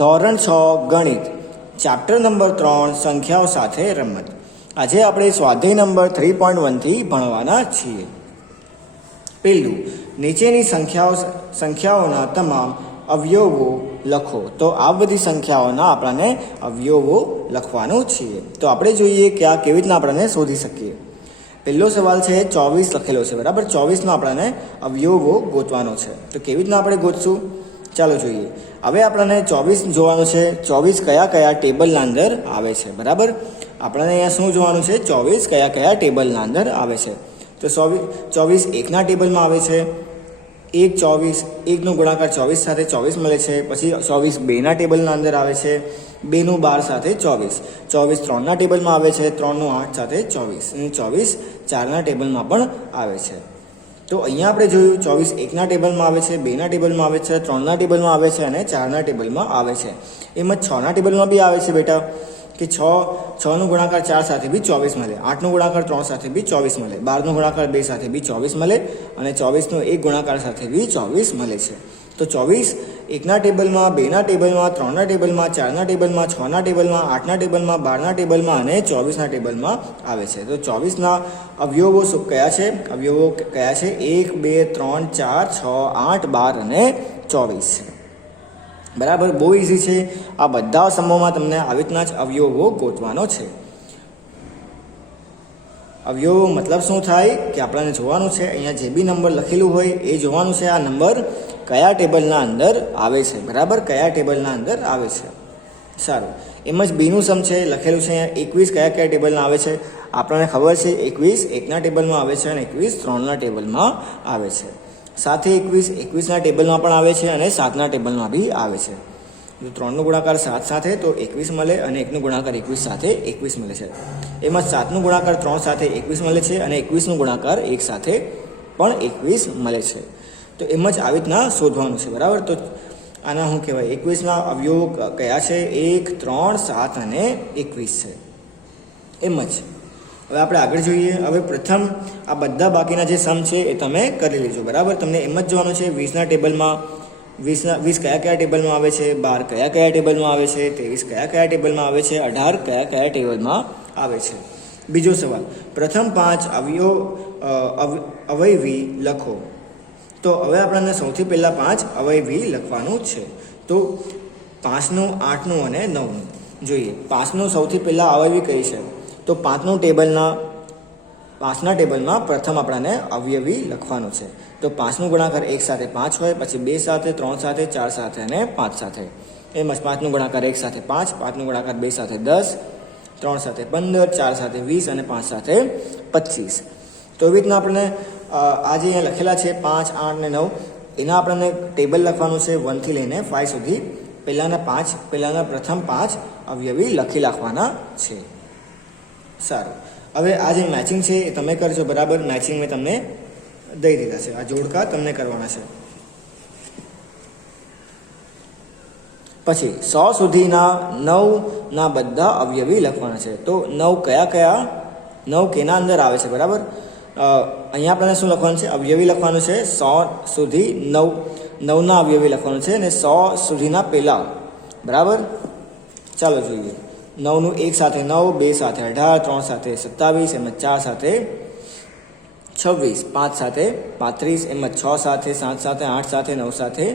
ધોરણ 6 ગણિત chapter number 3 સંખ્યાઓ સાથે રમત. આજે આપણે સ્વાધ્યાય નંબર 3.1 થી ભણવાના છીએ. પહેલું, નીચેની સંખ્યાઓના તમામ અવયવો લખો. તો આ બધી સંખ્યાઓના આપણને અવયવો લખવાનું છે. તો આપણે જોઈએ કે આ કેવી રીતના આપણને શોધી શકીએ. પહેલો સવાલ છે 24 લખેલો છે, બરાબર. 24નો આપણને અવયવો ગોતવાનો છે. તો કેવી રીતના આપણે ગોતશું, ચાલો જોઈએ. હવે આપણને 24 જોવાનું છે. 24 કયા કયા ટેબલના અંદર આવે છે, બરાબર. આપણને અહીંયા શું જોવાનું છે, 24 કયા કયા ટેબલના અંદર આવે છે. તો 24 એકના ટેબલમાં આવે છે. 24 એકનો ગુણાકાર 24 સાથે 24 મળે છે. પછી 24 બેના ટેબલના અંદર આવે છે. 2નું 12 સાથે 24. 24 3ના ટેબલમાં આવે છે. 3નું 8 સાથે 24. અને 24 4ના ટેબલમાં પણ આવે છે. તો અહીંયા આપણે જોયું 24 એકના ટેબલમાં આવે છે, 2ના ટેબલમાં આવે છે, 3ના ટેબલમાં આવે છે અને 4ના ટેબલમાં આવે છે. એમ જ 6ના ટેબલમાં બી આવે છે બેટા, કે 6નો ગુણાકાર 4 સાથે બી 24 મળે, 8નો ગુણાકાર 3 સાથે બી 24 મળે, 12નો ગુણાકાર 2 સાથે બી 24 મળે અને 24નો એક ગુણાકાર સાથે બી 24 મળે છે. તો 24 એકના ટેબલમાં, 2ના ટેબલમાં, 3ના ટેબલમાં, 4ના ટેબલમાં, 6ના ટેબલમાં, 8ના ટેબલમાં, 12ના ટેબલમાં અને 24ના ટેબલમાં આવે છે. તો 24ના અવયવો કયા છે? અવયવો કયા છે? 1, 2, 3, 4, 6, 8, 12 અને 24 છે, બરાબર. બહુ ઇઝી છે. આ બધા સમૂહમાં તમને આવી રીતના જ અવયવો ગોતવાનો છે. અવયવો મતલબ શું થાય કે આપણને જોવાનું છે, અહીંયા જે બી નંબર લખેલું હોય એ જોવાનું છે. આ નંબર કયા ટેબલના અંદર આવે છે, બરાબર. કયા ટેબલના અંદર આવે છે. સારું. એમ જ બીનું સમ છે, લખેલું છે અહીંયા 21 કયા કયા ટેબલના આવે છે. આપણને ખબર છે 21 એકના ટેબલમાં આવે છે અને 21 3ના ટેબલમાં આવે છે. સાથે 21ના ટેબલમાં પણ આવે છે અને 7ના ટેબલમાં બી આવે છે. જો 3નો ગુણાકાર 7 સાથે તો 21 મળે અને 1નો ગુણાકાર 21 સાથે 21 મળે છે. એમાં 7નો ગુણાકાર 3 સાથે 21 મળે છે અને 21નો ગુણાકાર 1 સાથે પણ 21 મળે છે. તો એમ જ આવી રીતના શોધવાનું છે, બરાબર. તો આના શું કહેવાય, 21ના અવયવો કયા છે? 1, 3, 7 અને 21 છે. એમ જ હવે આપણે આગળ જોઈએ. હવે પ્રથમ આ બધા બાકીના જે સમ છે એ તમે કરી લેજો, બરાબર. તમને એમ જ જોવાનું છે 20ના ટેબલમાં 20 કયા કયા ટેબલમાં આવે છે, 12 કયા કયા ટેબલમાં આવે છે, 23 કયા કયા ટેબલમાં આવે છે, 18 કયા કયા ટેબલમાં આવે છે. બીજો સવાલ, પ્રથમ 5 અવયવી લખો. તો હવે આપણને સૌથી પહેલાં 5 અવયવી લખવાનું છે. તો 5નું, 8નું અને 9નું જોઈએ. 5નું સૌથી પહેલાં અવયવી કઈ છે? તો 5નું પાંચના ટેબલમાં પ્રથમ આપણને અવયવી લખવાનું છે. તો 5નું ગુણાકાર 1 સાથે 5 હોય, પછી 2 સાથે, 3 સાથે, 4 સાથે અને 5 સાથે. એમ જ 5નું ગુણાકાર 1 સાથે 5, 5નું ગુણાકાર 2 સાથે 10, 3 સાથે 15, 4 સાથે 20 અને 5 સાથે 25. તો એવી રીતના આપણને આ જે અહીંયા લખેલા છે 5, 8 અને 9 એના આપણને ટેબલ લખવાનું છે 1 થી લઈને 5 સુધી. પહેલાના પ્રથમ 5 અવયવી લખી નાખવાના છે. સારું. હવે આ જે મેચિંગ છે એ તમે કરજો, બરાબર. મેચિંગ મેં તમને દઈ દીધા છે. આ જોડકા તમને કરવાના છે. પછી 100 સુધીના 9ના બધા અવયવી લખવાના છે. તો 9 કેના અંદર આવે છે, બરાબર. અહીંયા આપણને શું લખવાનું છે? અવયવી લખવાનું છે. 100 સુધી 9ના અવયવી લખવાનું છે અને 100 સુધીના પહેલા, બરાબર. ચાલો જોઈએ. 9નું 1 સાથે 9, 2 સાથે 18, 3 સાથે 27, એમ 4 સાથે 26, 5 સાથે 35, એમ 6 સાથે 7 સાથે 8 સાથે 9 સાથે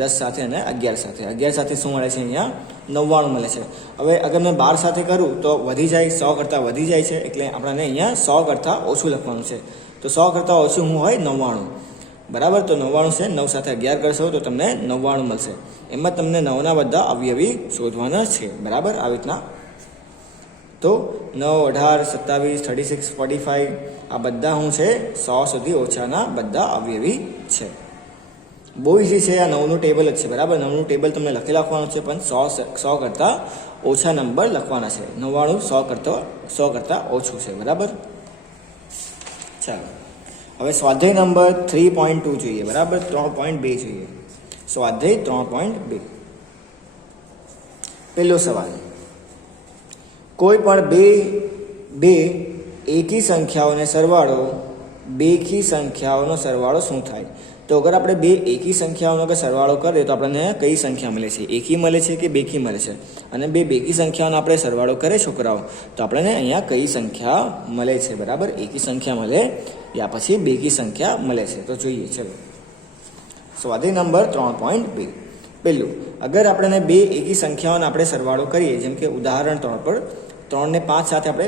10 સાથે અને 11 સાથે. 11 સાથે શું મળે છે? અહીંયા 99 મળે છે. હવે અગર મેં 12 સાથે કરું તો વધી જાય, 100 કરતાં વધી જાય છે. એટલે આપણને અહીંયા 100 કરતાં ઓછું લખવાનું છે. તો 100 કરતાં ઓછું શું હોય? 99, બરાબર. તો 99 છે. 9 સાથે 11 કરશો તો તમને 99 મળશે. એમાં તમને 9ના બધા અવયવી શોધવાના છે, બરાબર. આવી રીતના. તો 9, 18, 27, 36, 45 આ બધા શું છે? 100 સુધી ઓછાના બધા અવયવી છે. બહુ ઇઝી છે. આ 9નું ટેબલ જ છે, બરાબર. 9નું ટેબલ તમને લખી રાખવાનું છે, પણ 100 કરતાં ઓછા નંબર લખવાના છે. 99 100 કરતાં ઓછું છે, બરાબર. ચાલો હવે સ્વાધ્યાય નંબર 3.2 જોઈએ, બરાબર. 3.2 જોઈએ. સ્વાધ્યાય 3.2. પહેલો સવાલ, કોઈ પણ બે એકી સંખ્યાઓનો સરવાળો શું થાય? તો અગર આપણે બે એકી સંખ્યાઓનો અગર સરવાળો કરીએ તો આપણને કઈ સંખ્યા મળે છે? એકી મળે છે કે બેકી મળે છે? અને બે બેકી સંખ્યાઓનો આપણે સરવાળો કરીએ છોકરાઓ તો આપણને અહીંયા કઈ સંખ્યા મળે છે? બરાબર, એકી સંખ્યા મળે યા પછી બેકી સંખ્યા મળે છે? તો જોઈએ, ચલો. સ્વાધ્યાય નંબર 3.2. પહેલું, અગર આપણને બે એકી સંખ્યાઓનો આપણે સરવાળો કરીએ, જેમ કે ઉદાહરણ 3 પર 3 ને 5 સાથે આપણે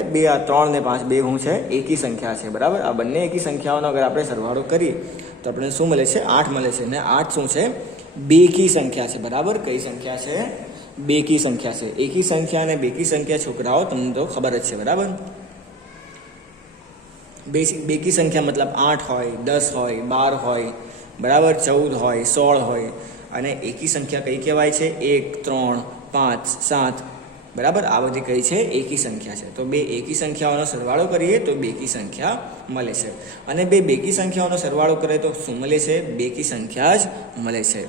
3 ને 5 બે શું છે? એકી સંખ્યા છે. બરાબર, આ બંને એકી સંખ્યાઓનો અગર આપણે સરવાળો કરીએ તો આપણને શું મળે છે? 8 મળે છે. અને 8 શું છે? બેકી સંખ્યા છે. બરાબર, કઈ સંખ્યા છે? બેકી સંખ્યા છે. એકી સંખ્યા અને બેકી સંખ્યા છોકરાઓ તમને તો ખબર જ છે. બરાબર, બેકી સંખ્યા મતલબ 8 હોય, 10 હોય, 12 હોય, બરાબર, 14 હોય, 16 હોય. અને એકી સંખ્યા કઈ કહેવાય છે? 1, 3, 5, 7. બરાબર, આ બધી કઈ છે? એકી સંખ્યા છે. તો બે એકી સંખ્યાઓનો સરવાળો કરીએ તો બેકી સંખ્યા મળે છે. અને બે બેકી સંખ્યાઓનો સરવાળો કરીએ તો શું મળે છે? બેકી સંખ્યા જ મળે છે.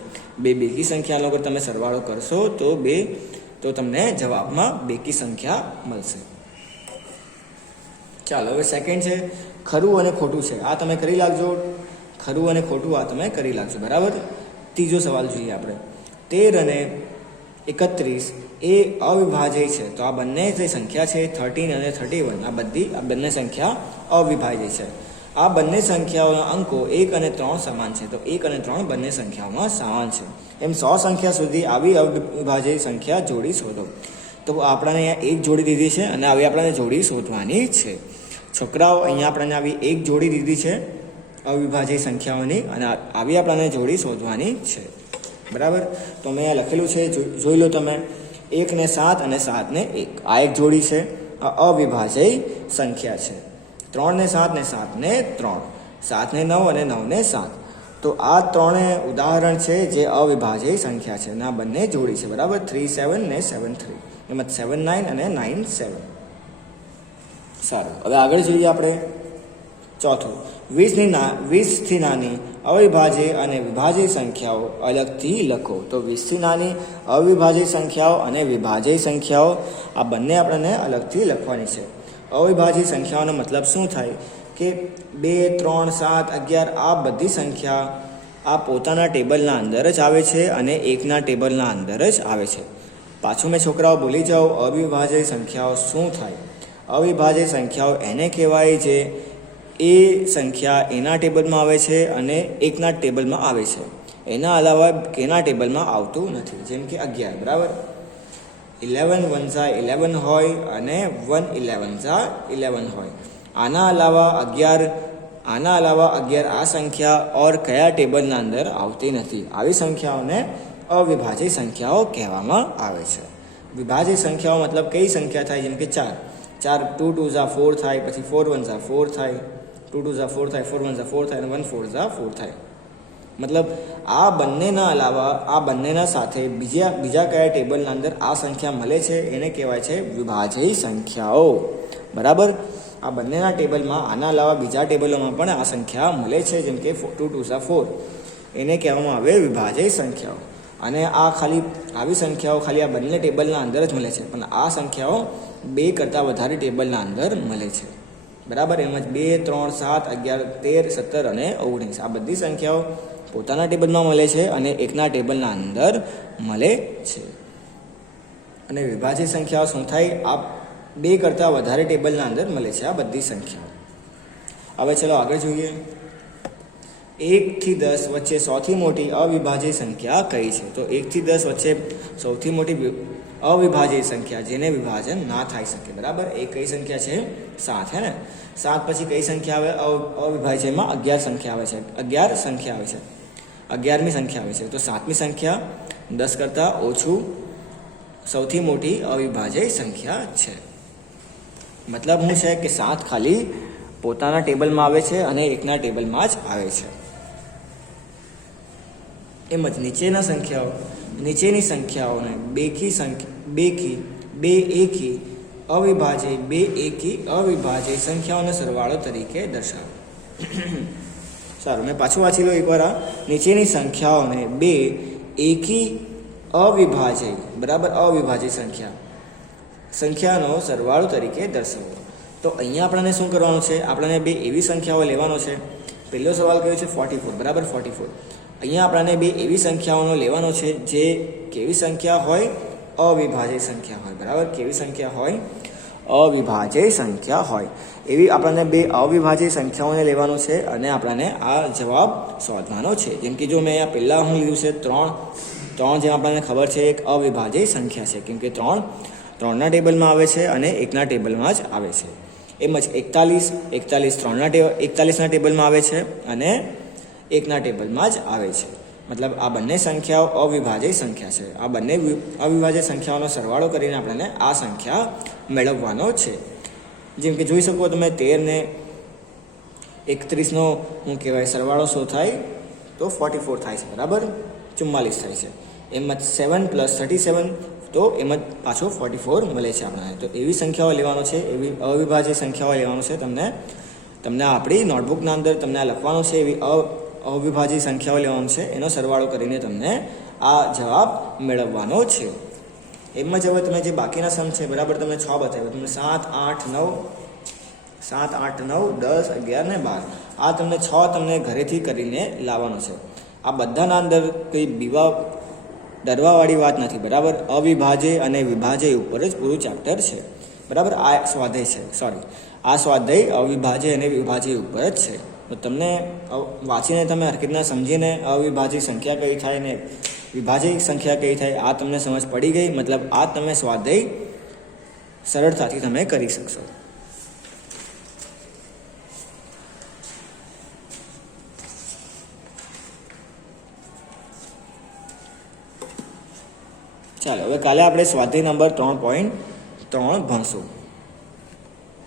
બે બેકી સંખ્યાનો અગર તમે સરવાળો કરશો તો તમને જવાબમાં બેકી સંખ્યા મળશે. ચાલો, હવે સેકન્ડ છે ખરું અને ખોટું છે. આ તમે કરી લાગજો. ખરું અને ખોટું આ તમે કરી લાગજો. બરાબર, ત્રીજો સવાલ જોઈએ આપણે. 13 અને 31 એ અવિભાજ્ય છે. તો આ બંને જે સંખ્યા છે 13 અને 31 આ બંને સંખ્યા અવિભાજ્ય છે. આ બંને સંખ્યાઓના અંકો 1 અને 3 સમાન છે. તો 1 અને 3 બંને સંખ્યાઓમાં સમાન છે. એમ 100 સંખ્યા સુધી આવી અવિભાજ્ય સંખ્યા જોડી શોધો. તો આપણને અહીંયા એક જોડી દીધી છે અને આવી આપણને જોડી શોધવાની છે. છોકરાઓ, અહીંયા આપણને આવી એક જોડી દીધી છે અવિભાજ્ય સંખ્યાઓની અને આવી આપણને જોડી શોધવાની છે. બરાબર, તો મેં અહીંયા લખેલું છે, જોઈ લો તમે. 1 ને 7 અને 7 ને 1 આ એક જોડી છે. આ અવિભાજ્ય સંખ્યા છે. 3 ને 7 ને 7 ને 3, 7 ને 9 અને 9 ને 7. તો આ ત્રણે ઉદાહરણ છે જે અવિભાજ્ય સંખ્યા છે અને આ બંને જોડી છે. બરાબર, 3, 7 ને 7, 3. એમાં 7, 9 અને 9, 7. સારું, હવે આગળ જોઈએ આપણે. ચોથું, 20 થી નાની અવિભાજ્ય અને વિભાજ્ય સંખ્યાઓ અલગથી લખો. તો 20 થી નાની અવિભાજ્ય સંખ્યાઓ અને વિભાજ્ય સંખ્યાઓ આ બંને આપણને અલગથી લખવાની છે. અવિભાજ્ય સંખ્યાઓનો મતલબ શું થાય કે 2, 3, 7, 11 આ બધી સંખ્યા આ પોતાના ટેબલના અંદર જ આવે છે અને એકના ટેબલના અંદર જ આવે છે. પાછું મેં છોકરાઓ બોલી જાઉં, અવિભાજ્ય સંખ્યાઓ શું થાય? અવિભાજ્ય સંખ્યાઓ એને કહેવાય જે એ સંખ્યા એના ટેબલમાં આવે છે અને એકના ટેબલમાં આવે છે. એના અલાવા એના ટેબલમાં આવતું નથી. જેમ કે 11. બરાબર, 11 1 11 હોય અને 1 11 11 હોય. આના અલાવા 11 આ સંખ્યા ઓર કયા ટેબલના અંદર આવતી નથી. આવી સંખ્યાઓને અવિભાજ્ય સંખ્યાઓ કહેવામાં આવે છે. વિભાજ્ય સંખ્યાઓ મતલબ કઈ સંખ્યા થાય? જેમ કે 4 2 2 4 થાય, પછી 4 1 4 થાય, 2 2 4 થાય, 4 1 4 થાય અને 1 4 4 થાય. મતલબ આ બંનેના અલાવા આ બંનેના સાથે બીજા કયા ટેબલના અંદર આ સંખ્યા મળે છે એને કહેવાય છે વિભાજ્ય સંખ્યાઓ. બરાબર, આ બંનેના ટેબલમાં આના અલાવા બીજા ટેબલોમાં પણ આ સંખ્યા મળે છે. જેમ કે 2 2 4 એને કહેવામાં આવે વિભાજ્ય સંખ્યાઓ. અને આ ખાલી આવી સંખ્યાઓ ખાલી આ બંને ટેબલના અંદર જ મળે છે, પણ આ સંખ્યાઓ 2 કરતાં વધારે ટેબલના અંદર મળે છે. બરાબર, એમ જ 2, 3, 7, 11, 13, 17 અને 19 આ બધી સંખ્યાઓ પોતાના ટેબલમાં મળે છે અને એકના ટેબલના અંદર મળે છે. અને વિભાજ્ય સંખ્યાઓ શું થાય? આ 2 કરતાં વધારે ટેબલના અંદર મળે છે આ બધી સંખ્યાઓ. હવે ચલો આગળ જોઈએ. 1 થી 10 વચ્ચે સૌથી મોટી અવિભાજ્ય સંખ્યા કઈ છે? તો 1 થી 10 વચ્ચે સૌથી મોટી અવિભાજ્ય સંખ્યા જેને વિભાજન ના થઈ શકે. બરાબર, એ કઈ સંખ્યા છે? 7. હે ને? 7 પછી કઈ સંખ્યા આવે? અવિભાજ્યમાં 11 સંખ્યા આવે છે. 11 સંખ્યા આવે છે, 11મી સંખ્યા આવે છે. તો 7મી સંખ્યા 10 કરતાં ઓછું સૌથી મોટી અવિભાજ્ય સંખ્યા છે. મતલબ શું છે કે 7 ખાલી પોતાના ટેબલમાં આવે છે અને એકના ટેબલમાં જ આવે છે. એમ જ નીચેની સંખ્યાઓને બે એકી અવિભાજ્ય સંખ્યાઓનો સરવાળો તરીકે દર્શાવો. સારું, મેં પાછું વાંચી લો એકવાર. નીચેની સંખ્યાઓને બે એકી અવિભાજ્ય, બરાબર, અવિભાજ્ય સંખ્યાનો સરવાળો તરીકે દર્શાવો. તો અહીંયા આપણને શું કરવાનું છે? આપણને બે એવી સંખ્યાઓ લેવાનો છે પહેલો સવાલ કયો છે 44, બરાબર 44. અહીંયા આપણને બે એવી સંખ્યાઓનો લેવાનો છે જે કેવી સંખ્યા હોય, અવિભાજ્ય સંખ્યા હોય, બરાબર. કેવી સંખ્યા હોય, અવિભાજ્ય સંખ્યા હોય. એવી આપણને બે અવિભાજ્ય સંખ્યાઓને લેવાનું છે અને આપણને આ જવાબ શોધવાનો છે. જેમ કે જો મેં અહીંયા પહેલાં હું લીધું છે 3, જેમ આપણને ખબર છે એક અવિભાજ્ય સંખ્યા છે, કેમ કે 3ના ટેબલમાં આવે છે અને 1ના ટેબલમાં જ આવે છે. એમ જ 41 3ના ટેબલમાં આવે છે અને 1ના ટેબલમાં જ આવે છે. મતલબ આ બંને સંખ્યાઓ અવિભાજ્ય સંખ્યા છે. આ બંને અવિભાજ્ય સંખ્યાઓનો સરવાળો કરીને આપણને આ સંખ્યા મેળવવાનો છે. જેમ કે જોઈ શકો તમે 13 ને 31નો શું કહેવાય સરવાળો શું થાય તો 44 થાય છે, બરાબર. 44 થાય છે. એમ જ 7 + 37 તો એમ જ પાછો 44 મળે છે આપણને. તો એવી સંખ્યાઓ લેવાનો છે, એવી અવિભાજ્ય સંખ્યાઓ લેવાનો છે. તમને આપણી નોટબુકના અંદર તમને આ લખવાનું છે. એવી અવિભાજ્ય સંખ્યાઓ લેવાનું છે, એનો સરવાળો કરીને તમને આ જવાબ મેળવવાનો છે. એમ જ હવે તમે જે બાકીના સમ છે, બરાબર, તમને 6 બતાવ્યો. તમને 7, 8, 9, 10, 11 ને 12 આ તમને 6 તમને ઘરેથી કરીને લાવવાનો છે. આ બધાના અંદર કંઈ ડરવાવાળી વાત નથી, બરાબર. અવિભાજ્ય અને વિભાજ્ય ઉપર જ પૂરું ચેપ્ટર છે, બરાબર. આ સ્વાધ્યાય છે, આ સ્વાધ્યાય અવિભાજ્ય અને વિભાજ્ય ઉપર જ છે. તો તમને વાંચીને તમે હરકત રીતના સમજીને અવિભાજ્ય સંખ્યા કઈ થાય ને વિભાજ્ય સંખ્યા કઈ થાય આ તમને સમજ પડી ગઈ. મતલબ આ તમે સ્વાધ્યાય સરળતાથી તમે કરી શકશો. ચાલો હવે કાલે આપણે સ્વાધ્યાય નંબર 3.3 ભણશું.